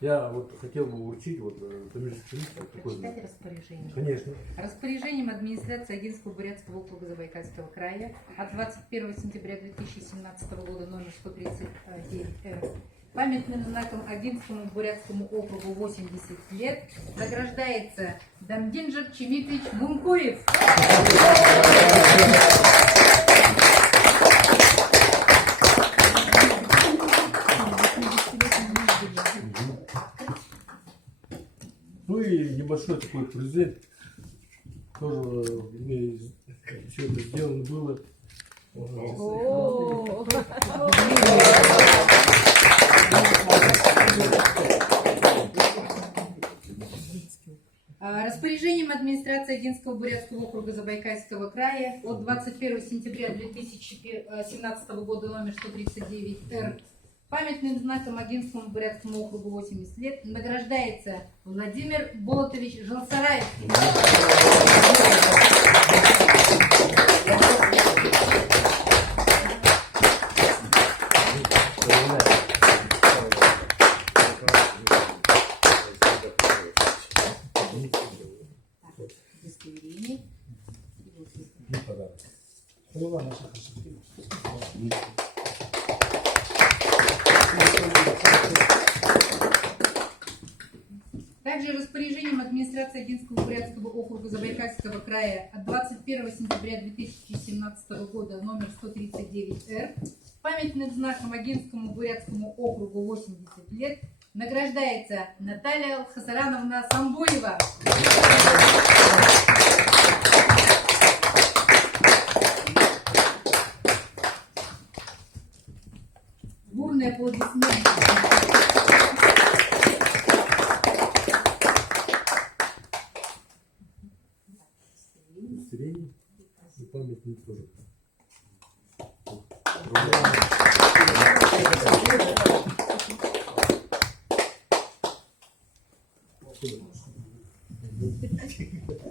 Я вот хотел бы вручить Прочитать распоряжение. Конечно. Распоряжением администрации Одинского Бурятского округа Забайкальского края от 21 сентября 2017 года номер 139 памятным знаком Одинскому Бурятскому округу 80 лет награждается Дамдинжик Чимитович Мункуев. Ну и небольшой такой презент. Тоже мне все это сделано было. Распоряжением администрации Одинского Бурятского округа Забайкальского края от 21 сентября 2017 года номер 139-Р памятным знаком Одинскому Бурятскому округу 80 лет награждается Владимир Болотович Жалсараевский. Удостоверение. Также распоряжением администрации Одинского Бурятского округа Забайкальского края от 21 сентября 2017 года номер 139-Р памятным знаком Одинскому Бурятскому округу 80 лет награждается Наталья Хасарановна Самбуева. Бурные аплодисменты. Удостоверение и памятник тоже.